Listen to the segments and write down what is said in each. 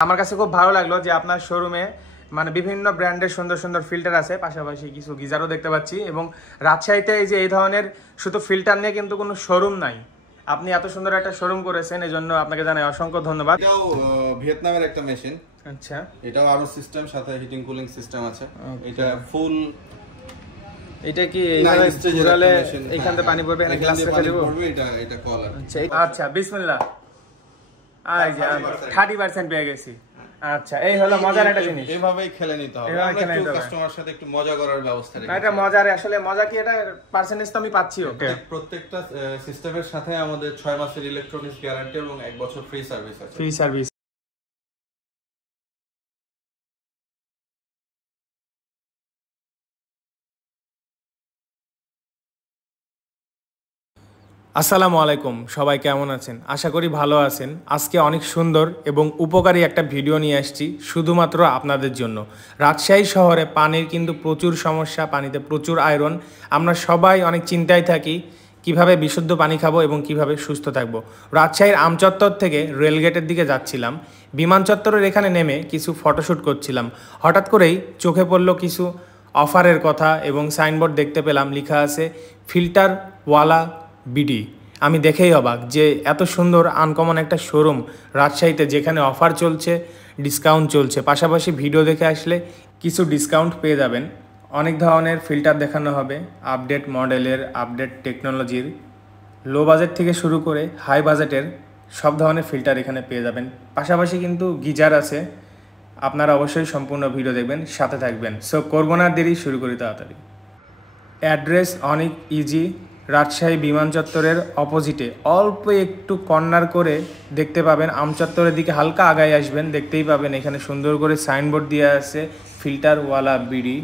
আমার কাছে খুব ভালো লাগলো যে আপনার শোরুমে মানে বিভিন্ন ব্র্যান্ডের সুন্দর সুন্দর ফিল্টার আছে, পাশাপাশি কিছু গিজারও দেখতে পাচ্ছি। এবং রাজশাহীতে এই যে এই ধরনের শুধু ফিল্টার নিয়ে কিন্তু কোনো শোরুম নাই, আপনি এত সুন্দর একটা শোরুম করেছেন, এই জন্য আপনাকে জানাই অসংখ্য ধন্যবাদ। এটাও ভিয়েতনামের একটা মেশিন। আচ্ছা, এটাও আরো সিস্টেম, সাথে হিটিং কুলিং সিস্টেম আছে। এটা ফুল, এটা কি ঘুরালে এইখান থেকে পানি পড়বে, এখানে গ্লাস রেখে দেব? এটা কলার। আচ্ছা, বিসমিল্লাহ। এই যে 30% পেয়ে গেছি। আচ্ছা, এই হলো মজার একটা জিনিস। এভাবেই খেলে নিতে হবে, আমরা একটু কাস্টমার সাথে একটু মজা করার ব্যবস্থা রাখি। এটা মজার, আসলে মজা কি, এটা পার্সেন্টেজ তো আমি পাচ্ছি। ওকে, প্রত্যেকটা সিস্টেমের সাথে আমাদের 6 মাসের ইলেকট্রনিক্স গ্যারান্টি এবং 1 বছর ফ্রি সার্ভিস আছে। Free service. আসসালামু আলাইকুম, সবাই কেমন আছেন? আশা করি ভালো আছেন। আজকে অনেক সুন্দর এবং উপকারী একটা ভিডিও নিয়ে আসছি শুধুমাত্র আপনাদের জন্য। রাজশাহী শহরে পানির কিন্তু প্রচুর সমস্যা, পানিতে প্রচুর আয়রন। আমরা সবাই অনেক চিন্তায় থাকি কিভাবে বিশুদ্ধ পানি খাবো এবং কিভাবে সুস্থ থাকবো। রাজশাহীর আমচত্বর থেকে রেলগেটের দিকে যাচ্ছিলাম, বিমান চত্বরের এখানে নেমে কিছু ফটোশ্যুট করছিলাম। হঠাৎ করেই চোখে পড়লো কিছু অফারের কথা এবং সাইনবোর্ড দেখতে পেলাম, লেখা আছে ফিল্টারওয়ালা বিডি। আমি দেখেই অবাক যে এত সুন্দর আনকমন একটা শোরুম রাজশাহীতে, যেখানে অফার চলছে, ডিসকাউন্ট চলছে। পাশাপাশি ভিডিও দেখে আসলে কিছু ডিসকাউন্ট পেয়ে যাবেন। অনেক ধরনের ফিল্টার দেখানো হবে, আপডেট মডেলের, আপডেট টেকনোলজির, লো বাজেট থেকে শুরু করে হাই বাজেটের সব ধরনের ফিল্টার এখানে পেয়ে যাবেন। পাশাপাশি কিন্তু গিজার আছে। আপনারা অবশ্যই সম্পূর্ণ ভিডিও দেখবেন, সাথে থাকবেন। সো করবো না দেরি, শুরু করি তাড়াতাড়ি। অ্যাড্রেস অনেক ইজি, রাজশাহী বিমান চত্বরের অপোজিটে অল্প একটু কর্নার করে দেখতে পাবেন, আমচত্বরের দিকে হালকা আগায় আসবেন, দেখতেই পাবেন এখানে সুন্দর করে সাইনবোর্ড দেওয়া আছে ফিল্টারওয়ালা বিডি।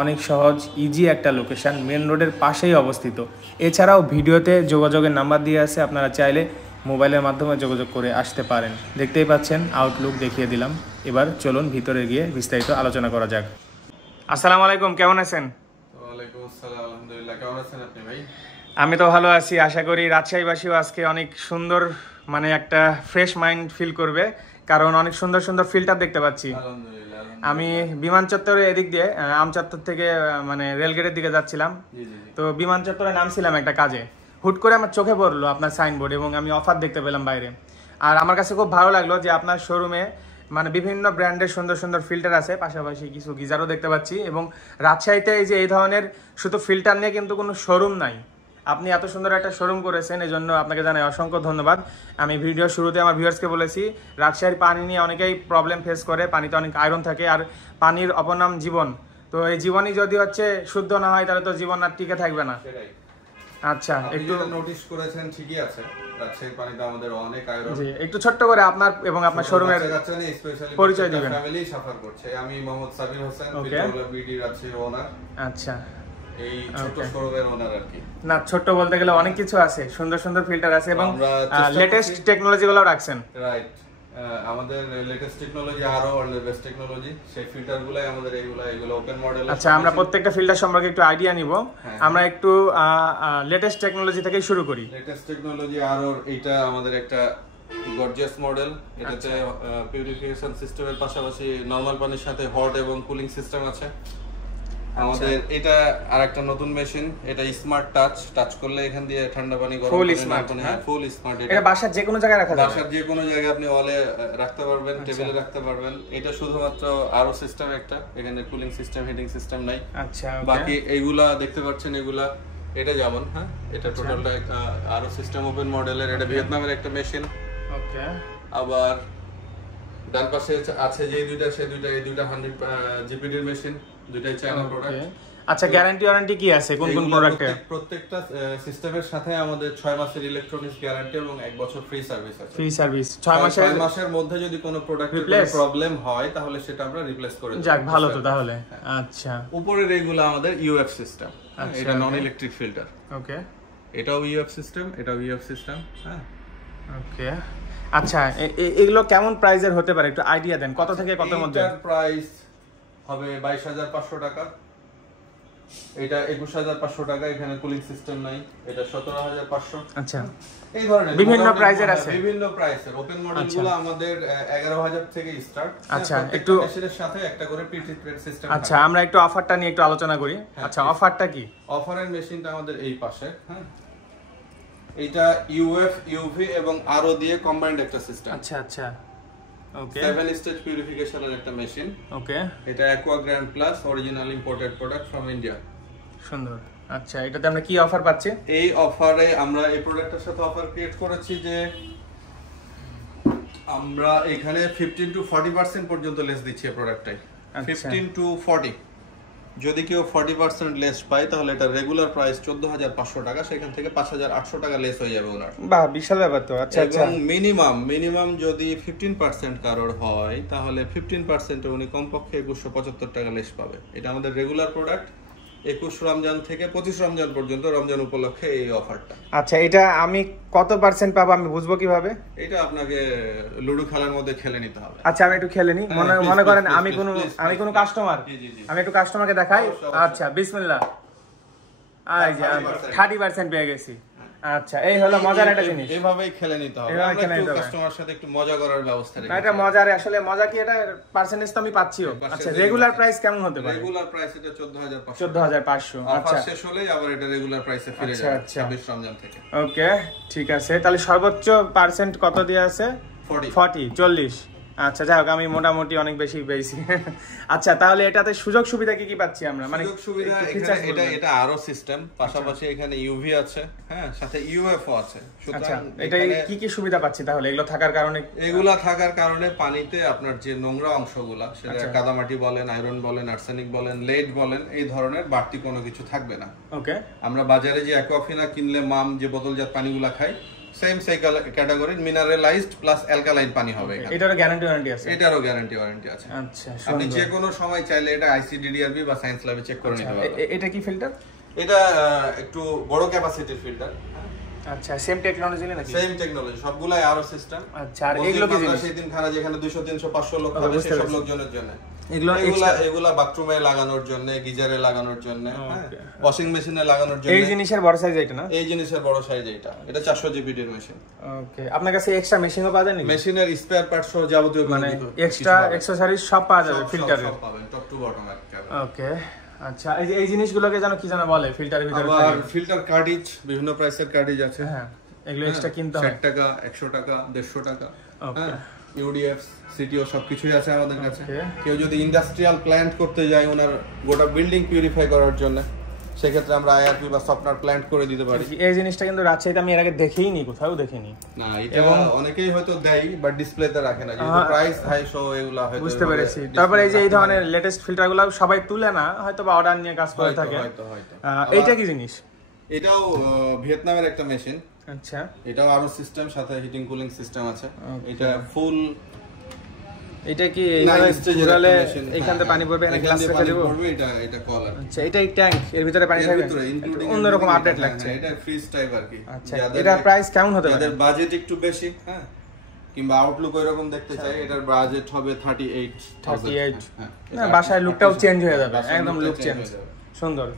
অনেক সহজ, ইজি একটা লোকেশান, মেন রোডের পাশেই অবস্থিত। এছাড়াও ভিডিওতে যোগাযোগের নাম্বার দিয়ে আছে, আপনারা চাইলে মোবাইলের মাধ্যমে যোগাযোগ করে আসতে পারেন। দেখতেই পাচ্ছেন, আউটলুক দেখিয়ে দিলাম। এবার চলুন ভিতরে গিয়ে বিস্তারিত আলোচনা করা যাক। আসসালামু আলাইকুম, কেমন আছেন? ওয়ালাইকুম আসসালাম, আলহামদুলিল্লাহ। কেমন আছেন আপনি ভাই? আমি তো ভালো আছি। আশা করি রাজশাহীবাসীও আজকে অনেক সুন্দর, মানে একটা ফ্রেশ মাইন্ড ফিল করবে, কারণ অনেক সুন্দর সুন্দর ফিল্টার দেখতে পাচ্ছি। আমি বিমান চত্বরে এদিক দিয়ে আমচত্বর থেকে মানে রেলগেটের দিকে যাচ্ছিলাম, তো বিমান চত্বরে নামছিলাম একটা কাজে। হুট করে আমার চোখে পড়লো আপনার সাইনবোর্ড এবং আমি অফার দেখতে পেলাম বাইরে। আর আমার কাছে খুব ভালো লাগলো যে আপনার শোরুমে মানে বিভিন্ন ব্র্যান্ডের সুন্দর সুন্দর ফিল্টার আছে, পাশাপাশি কিছু গিজারও দেখতে পাচ্ছি। এবং রাজশাহীতে এই যে এই ধরনের শুধু ফিল্টার নিয়ে কিন্তু কোনো শোরুম নাই, আপনি এত সুন্দর একটা শোরুম করেছেন, এই জন্য আপনাকে জানাই অসংখ্য ধন্যবাদ। আমি ভিডিও শুরুতে আমার ভিউয়ার্সকে বলেছি, রাজশাহীর পানি নিয়ে অনেকেই প্রবলেম ফেস করে, পানিতে অনেক আয়রন থাকে, আর পানির অপর নাম জীবন। তো এই জীবনই যদি হচ্ছে শুদ্ধ না হয়, তাহলে তো জীবন আর টিকে থাকবে না। আচ্ছা, একটু নোটিস করেছেন, ঠিকই আছে, রাজশাহীর পানিতে আমাদের অনেক আয়রন। জি, একটু ছোট্ট করে আপনার এবং আপনার শোরুমের পরিচয় দিবেন। ফ্যামিলি সাফার করছে। আমি মোহাম্মদ সাবির হোসেন, ফিল্টারওয়ালা বিডি রাজশাহী ওনার। আচ্ছা, এই ছোট শোরুমের ওনার আর কি। না, ছোট্ট বলতে গেলে অনেক কিছু আছে, সুন্দর সুন্দর ফিল্টার আছে এবং লেটেস্ট টেকনোলজি গুলো রাখছেন। রাইট, আমাদের লেটেস্ট টেকনোলজি, আরো বেস্ট টেকনোলজি, সেই ফিল্টারগুলাই আমাদের এগুলো ওপেন মডেল। আচ্ছা, আমরা প্রত্যেকটা ফিল্টার সম্পর্কে একটু আইডিয়া নিব। আমরা একটু লেটেস্ট টেকনোলজি থেকে শুরু করি। লেটেস্ট টেকনোলজি আরো, এটা আমাদের একটা গর্জিয়াস মডেল। এটাতে পিউরিফিকেশন সিস্টেমের পাশাপাশি নরমাল পানির সাথে হট এবং কুলিং সিস্টেম আছে আমাদের। এটা আরেকটা নতুন মেশিন, এটা স্মার্ট টাচ করলে এখান দিয়ে ঠান্ডা পানি গরম ফুল স্মার্ট। এটা বাসার যে কোনো জায়গায় রাখা যাবে, বাসার যে কোনো জায়গায় আপনি ওয়ালে রাখতে পারবেন, টেবিলে রাখতে পারবেন। এটা শুধুমাত্র আরো সিস্টেম একটা, এখানে কুলিং সিস্টেম, হিটিং সিস্টেম নাই। আচ্ছা, বাকি এইগুলা দেখতে পাচ্ছেন, এগুলা এটা যেমন, হ্যাঁ, এটা টোটালটা আরো সিস্টেম ওপেন মডেলের। এটা ভিয়েতনামের একটা মেশিন। ওকে, আবার ডান পাশে আছে যে দুইটা, সেই দুইটা, এই দুইটা 100 জিপিডির মেশিন, দুইটাই চায়না প্রোডাক্ট। আচ্ছা, গ্যারান্টি ওয়ারেন্টি কি আছে কোন কোন প্রোডাক্টে? প্রত্যেকটা সিস্টেমের সাথে আমাদের 6 মাসের ইলেকট্রনিক্স গ্যারান্টি এবং 1 বছর ফ্রি সার্ভিস আছে। ফ্রি সার্ভিস 6 মাসের মধ্যে যদি কোনো প্রোডাক্টের কোনো প্রবলেম হয়, তাহলে সেটা আমরা রিপ্লেস করে দেব। যাক, ভালো তো তাহলে। আচ্ছা, উপরের এইগুলো আমাদের ইউএফ সিস্টেম, এটা নন ইলেকট্রিক ফিল্টার। ওকে, এটাও ইউএফ সিস্টেম, এটাও ইউএফ সিস্টেম। হ্যাঁ, ওকে। আচ্ছা, এগুলো কেমন প্রাইসের হতে পারে, একটু আইডিয়া দেন, কত থেকে কত মধ্যে? এটার প্রাইস হবে 22,500 টাকা, এটা 21,500 টাকা। এখানে কুলিং সিস্টেম নাই, এটা 17,500। আচ্ছা, এই ধরনের বিভিন্ন প্রাইজের আছে, বিভিন্ন প্রাইসের ওপেন মডেলগুলো আমাদের 11000 থেকে স্টার্ট। আচ্ছা, একটু মেশিনের সাথে একটা করে প্রিটি প্লেট সিস্টেম। আচ্ছা, আমরা একটু অফারটা নিয়ে একটু আলোচনা করি। আচ্ছা, অফারটা কি? অফারের মেশিনটা আমাদের এই পাশে, হ্যাঁ, এটা ইউএফ ইউভি এবং আরও দিয়ে কম্বাইন্ড একটা সিস্টেম। আচ্ছা আচ্ছা, ওকে, 7 স্টেজ পিউরিফিকেশনের একটা মেশিন। ওকে, এটা aqua grand plus, original imported product from India. সুন্দর। আচ্ছা, এটাতে আমরা কি অফার পাচ্ছি? এই অফারে আমরা এই প্রোডাক্টের সাথে অফার ক্রিয়েট করেছি যে আমরা এখানে 15 to 40% পর্যন্ত লেস দিচ্ছি এই প্রোডাক্টটাই। 15 to 40, যদি কেউ 40% লেস পায় তাহলে এটা রেগুলার প্রাইস 14500 টাকা, সেখান থেকে 5800 টাকা লেস হয়ে যাবে ওনার। বাহ, বিশাল ব্যাপার তো। আচ্ছা আচ্ছা, এবং মিনিমাম যদি 15% কারোর হয় তাহলে 15% উনি কমপক্ষে 2175 টাকা লেস পাবে। এটা আমাদের রেগুলার প্রোডাক্ট 21 রমজান থেকে 25 রমজান পর্যন্ত, রমজান উপলক্ষে এই অফারটা। আচ্ছা, এটা আমি কত পার্সেন্ট পাবো আমি বুঝবো কিভাবে? এটা আপনাকে লুডো খেলার মধ্যে খেলে নিতে হবে। আচ্ছা, আমি একটু খেলে নিই। মনে করেন আমি কোনো কাস্টমার, আমি একটু কাস্টমারকে দেখাই। আচ্ছা, বিসমিল্লাহ। এই যে 30% পেয়ে গেছি। আচ্ছা, এই হলো মজার একটা জিনিস। এইভাবেই খেলে নিতে হবে। আমরা একটু কাস্টমার সাথে একটু মজা করার ব্যবস্থা রাখি। এটা মজার, আসলে মজা কি, এটা পার্সেন্টেজ তো আমি পাচ্ছিও। আচ্ছা, রেগুলার প্রাইস কেমন হতে পারে? রেগুলার প্রাইস এটা 14500। 14500। আচ্ছা, অফার শেষ হলেই আবার এটা রেগুলার প্রাইসে ফিরে যাবে 26 রমজান থেকে। ওকে, ঠিক আছে। তাহলে সর্বোচ্চ পার্সেন্ট কত দিয়ে আছে? 40। আচ্ছা, যাই হোক, আমি মোটামুটি অনেক বেশি পেয়েছি। আচ্ছা, তাহলে এটাতে সুযোগ সুবিধা কি কি পাচ্ছি আমরা? মানে সুযোগ সুবিধা এখানে এটা আরো সিস্টেম, পাশাপাশি এখানে ইউভি আছে, হ্যাঁ, সাথে ইউএফও আছে। আচ্ছা, এটা কি কি সুবিধা পাচ্ছি তাহলে এগুলো থাকার কারণে? এগুলা থাকার কারণে পানিতে আপনার যে নোংরা অংশগুলা, সেটা কাদামাটি বলেন, আয়রন বলেন, আর্সেনিক বলেন, লেড বলেন, এই ধরনের বাড়তি কোনো কিছু থাকবে না। ওকে, আমরা বাজারে যে অ্যাকোয়াফিনা কিনলে মাম যে বোতলজাত পানিগুলা খাই, সেম সেই ক্যাটাগরির মিনারেলাইজড প্লাস অ্যালকালাইন পানি হবে। এটারও গ্যারান্টি ওয়ারেন্টি আছে? এটারও গ্যারান্টি ওয়ারেন্টি আছে। আচ্ছা, আপনি যে কোনো সময় চাইলে এটা আইসিডিডিআরবি বা সায়েন্স ল্যাবে চেক করে নিতে পারবেন। এটা কি ফিল্টার? এটা একটু বড় ক্যাপাসিটির ফিল্টার। আচ্ছা, সেম টেকনোলজি নাকি? সেম টেকনোলজি, সবগুলাই আরো সিস্টেম। আচ্ছা, আর এগুলো কি জিনিস? সেই দিন খানা যেখানে 200 300 500 লোক খাবে সেই সব লোকজনের জন্য এগুলা বাথরুমে লাগানোর জন্য, গিজারে লাগানোর জন্য, হ্যাঁ, ওয়াশিং মেশিনে লাগানোর জন্য। এই জিনিসের বড় সাইজ এটা না? এই জিনিসের বড় সাইজ এটা 400 জিবির মেশিন। ওকে, আপনার কাছে এক্সট্রা মেশিনও পাওয়া যায় নাকি? মেশিনের স্পেয়ার পার্টস সহ যাবতীয় মানে এক্সট্রা অ্যাকসেসরিজ সব পাওয়া যাবে ফিল্টারে? সব পাবেন, টপ টু বটম একেবারে। ওকে, আচ্ছা, এই জিনিসগুলোকে জানো কি জানা বলে ফিল্টারের ভিতরে? আবার ফিল্টার কার্ট্রিজ, বিভিন্ন প্রাইসের কার্ট্রিজ আছে। হ্যাঁ, এগুলো এক্সট্রা কিনতে হয়। 60 টাকা, 100 টাকা, 150 টাকা। হ্যাঁ, ইউডিএফ, সিটিও সবকিছুই আছে আমাদের কাছে। কেউ যদি ইন্ডাস্ট্রিয়াল প্ল্যান্ট করতে যায় ওনার গোটা বিল্ডিং পিউরিফাই করার জন্য, সেক্ষেত্রে আমরা আইআরপি বা সফটওয়্যার প্ল্যান্ট করে দিতে পারি। এই জিনিসটা কিন্তু রাজশাহীতে আমি এর আগে দেখিনি, কোথাও দেখিনি। না, এটা অনেকেই হয়তো দেয় বাট ডিসপ্লেতে রাখে না, যেহেতু প্রাইস হাই শো এগুলা হয়তো। বুঝতে পেরেছি। তারপরে এই যে এই ধরনের লেটেস্ট ফিল্টারগুলো সবাই তুলে না, হয়তো বা অর্ডার নিয়ে কাজ করে থাকে। হয়তো এইটা কি জিনিস? এটাও ভিয়েতনামের একটা মেশিন। আচ্ছা, এটাও আরো সিস্টেম, সাথে হিটিং কুলিং সিস্টেম আছে। এটা ফুল, এটা কি এইভাবে ঘুরালে এখান থেকে পানি পড়বে, গ্লাস রেখে দেব? এটা কলার। আচ্ছা, এটাই ট্যাঙ্ক, এর ভিতরে পানি থাকবে? অন্যরকম আপডেট লাগছে। এটা ফ্রিজ টাইপ আর কি। আচ্ছা, এটা প্রাইস কেমন হতে পারে? যাদের বাজেট একটু বেশি, হ্যাঁ, কিংবা আউটলুক এরকম দেখতে চাই, এটার বাজেট হবে 38। না, বাসায় লুকটাও চেঞ্জ হয়ে যাবে, একদম লুক চেঞ্জ, সুন্দর।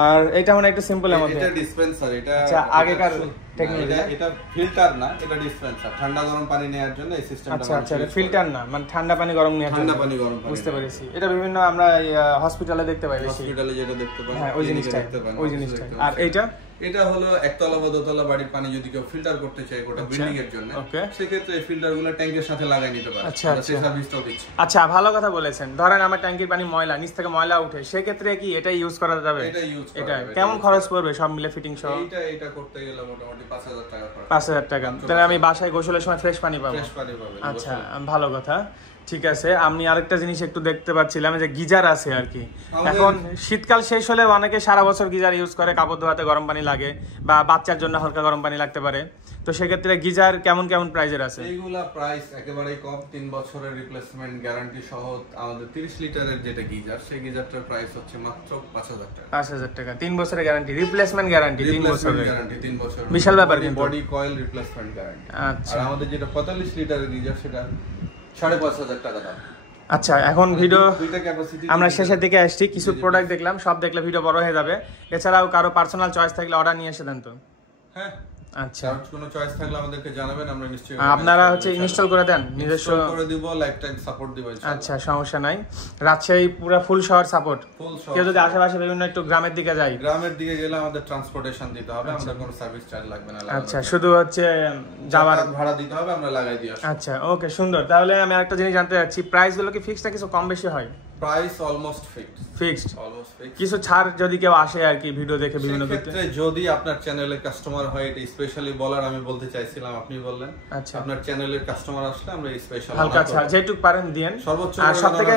আর এটা মানে একটু সিম্পল এর মধ্যে। এটা ডিসপেন্সার, এটা আচ্ছা, আগেকার টেকনোলজি। এটা ফিল্টার না, এটা ডিসপেন্সার, ঠান্ডা গরম পানি নেওয়ার জন্য এই সিস্টেমটা। আচ্ছা আচ্ছা, এটা ফিল্টার না, মানে ঠান্ডা পানি গরম নেওয়ার জন্য। ঠান্ডা পানি গরম পানি, বুঝতে পেরেছি। এটা বিভিন্ন আমরা হসপিটালে দেখতে পাই, হসপিটালে যেটা দেখতে পাই, হ্যাঁ, ওই জিনিসটা। আর এইটা এটা হলো একতলা বা দোতলা বাড়ির পানি যদি কেউ ফিল্টার করতে চায় গোটা বিল্ডিং এর জন্য, সেক্ষেত্রে এই ফিল্টারগুলো ট্যাঙ্কের সাথে লাগাই নিতে পারে। আচ্ছা, আচ্ছা, ভালো কথা বলেছেন। ধরেন আমার ট্যাঙ্কির পানি ময়লা, নিচ থেকে ময়লা উঠে, সেক্ষেত্রে কি এটা ইউজ করা যাবে? এটা কেমন খরচ পড়বে সব মিলে ফিটিং সহ? এটা করতে গেলে মোটামুটি 5000 টাকা খরচ। 5000 টাকা। তাহলে আমি বাসায় গোসলের সময় ফ্রেশ পানি পাবো? ফ্রেশ পানি পাবেন। আচ্ছা, ভালো কথা। ঠিক আছে, আমি আরেকটা জিনিস একটু দেখতে পাচ্ছিলাম যে গিজার আছে আর কি। এখন শীতকাল শেষ হলে অনেকে সারা বছর গিজার ইউজ করে, কাপড় ধোয়াতে গরম পানি লাগে বা বাচ্চার জন্য হালকা গরম পানি লাগতে পারে। তো সেক্ষেত্রে গিজার কেমন কেমন প্রাইজের আছে? এইগুলা প্রাইস একেবারেই কম, 3 বছরের রিপ্লেসমেন্ট গ্যারান্টি সহ। আমাদের 30 লিটারের যেটা গিজার, সেই গিজারটার প্রাইস হচ্ছে মাত্র 5000 টাকা। 5000 টাকা, 3 বছরের গ্যারান্টি, রিপ্লেসমেন্ট গ্যারান্টি 3 বছরের গ্যারান্টি, 3 বছর, বিশাল ব্যাপার কিন্তু। Body coil replacement guarantee. আচ্ছা, আর আমাদের যেটা 45 লিটারের গিজার, সেটা 5500 টাকা দাম। আচ্ছা, এখন ভিডিও আমরা শেষের দিকে আসছি, কিছু প্রোডাক্ট দেখলাম, সব দেখলে ভিডিও বড় হয়ে যাবে। এছাড়াও কারো পার্সোনাল চয়েস থাকলে অর্ডার নিয়ে এসে দেন তো। হ্যাঁ, আচ্ছা, কারণ কোনো চয়েস থাকলে আমাদেরকে জানাবেন, আমরা নিশ্চয়ই আপনারা হচ্ছে ইনস্টল করে দেন নিজস্ব? করে দিব, লাইফ টাইম সাপোর্ট দিব ইনশাআল্লাহ। আচ্ছা, সমস্যা নাই। রাজশাহী পুরো ফুল শহর সাপোর্ট। ফুল কেউ যদি আশেপাশে বিভিন্ন একটু গ্রামের দিকে যায়, গ্রামের দিকে গেলে আমাদের ট্রান্সপোর্টেশন দিতে হবে, আমাদের কোনো সার্ভিস চার্জ লাগবে না। আচ্ছা, শুধু হচ্ছে যাওয়ার ভাড়া দিতে হবে, আমরা লাগাই দিয়ে আসবো। আচ্ছা, ওকে, সুন্দর। তাহলে আমি আরেকটা জিনিস জানতে চাচ্ছি, প্রাইস গুলো কি ফিক্সড না কিছু কম বেশি হয়? প্রাইস অলমোস্ট ফিক্সড, কিছু ছাড় যদি কেউ আসে আর কি ভিডিও দেখে বিভিন্ন ক্ষেত্রে, যদি আপনার চ্যানেলের কাস্টমার হয়, এটা স্পেশালি বলার আমি বলতে চাইছিলাম, আপনি বললেন। আচ্ছা, আপনার চ্যানেলের কাস্টমার আসলে আমরা স্পেশাল হালকা ছাড় যেটুকু পারেন দিয়েন। সর্বোচ্চ। আর সবথেকে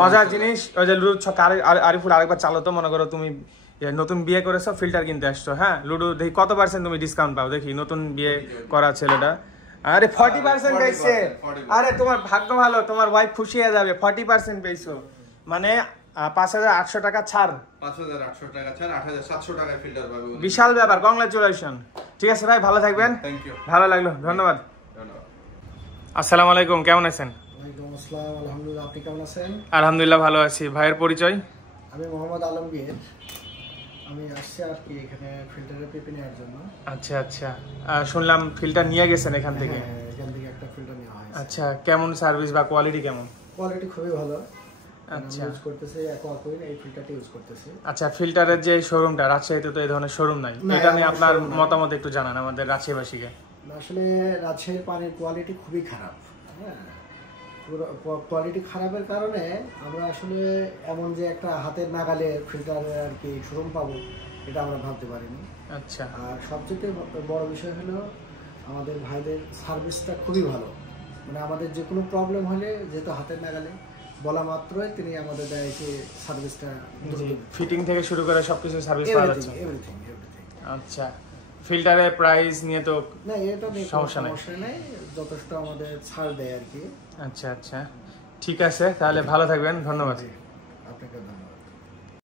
মজার জিনিস, ওই যে লুডু ছক আরিফুল আরেকবার চালাতো, মনে করো তুমি নতুন বিয়ে করেছো, ফিল্টার কিনতে আসছো, হ্যাঁ, লুডু দেখি কত % তুমি ডিসকাউন্ট পাও, দেখি নতুন বিয়ে করা ছেলেটা। আরে 40% পেয়েছে। আরে তোমার ভাগ্য ভালো, তোমার ওয়াইফ খুশি হয়ে যাবে, 40% পেয়েছো, মানে 5,800 টাকা ছাড়। 5,800 টাকা ছাড়, 8,700 টাকায় ফিল্টার পাবে। বিশাল ব্যাপার, কংগ্রাচুলেশন। ঠিক আছে ভাই, ভালো থাকবেন। থ্যাংক ইউ, ভালো লাগলো, ধন্যবাদ। আসসালামু আলাইকুম, কেমন আছেন? ওয়ালাইকুম আসসালাম, আলহামদুলিল্লাহ, আপনি কেমন আছেন? আলহামদুলিল্লাহ ভালো আছি। ভাইয়ের পরিচয়? আমি মোহাম্মদ আলমগীর, আমি আসছি আর কি এখানে ফিল্টারের পেপে নেওয়ার জন্য। আচ্ছা আচ্ছা, শুনলাম ফিল্টার নিয়ে গেছেন এখান থেকে। হ্যাঁ, এখান থেকে একটা ফিল্টার নেওয়া হয়েছে। আচ্ছা, কেমন সার্ভিস বা কোয়ালিটি কেমন? কোয়ালিটি খুবই ভালো। আচ্ছা, ইউজ করতেছি অ্যাকোয়াকুইন, এই ফিল্টারটা ইউজ করতেছি। আচ্ছা, ফিল্টারের যে শোরুমটা, রাজশাহীতে তো এই ধরনের শোরুম নাই, এটা নিয়ে আপনার মতামত একটু জানান আমাদের রাজশাহীবাসীকে। আসলে রাজশাহীর পানির কোয়ালিটি খুবই খারাপ। হ্যাঁ, কোয়ালিটি খারাপের কারণে আমরা আসলে এমন যে একটা হাতের নাগালে ফিল্টারের আর কি শোরুম পাবো, এটা আমরা ভাবতে পারিনি। আচ্ছা, আর সবচেয়ে বড় বিষয় হলো আমাদের ভাইদের সার্ভিসটা খুবই ভালো। মানে আমাদের যে কোনো প্রবলেম হলে, যেহেতু হাতের নাগালে বলা মাত্রই তিনি আমাদের এসে সার্ভিসটা, ফিটিং থেকে শুরু করে সবকিছু সার্ভিস পাওয়া যাচ্ছে। এভরিথিং। আচ্ছা, ফিল্টারের প্রাইস নিয়ে তো না, এটা নিয়ে সমস্যা নেই, যথেষ্ট আমাদের ছাড় দেয় আর কি। আচ্ছা আচ্ছা, ঠিক আছে, তাহলে ভালো থাকবেন, ধন্যবাদ। আপনাকে ধন্যবাদ।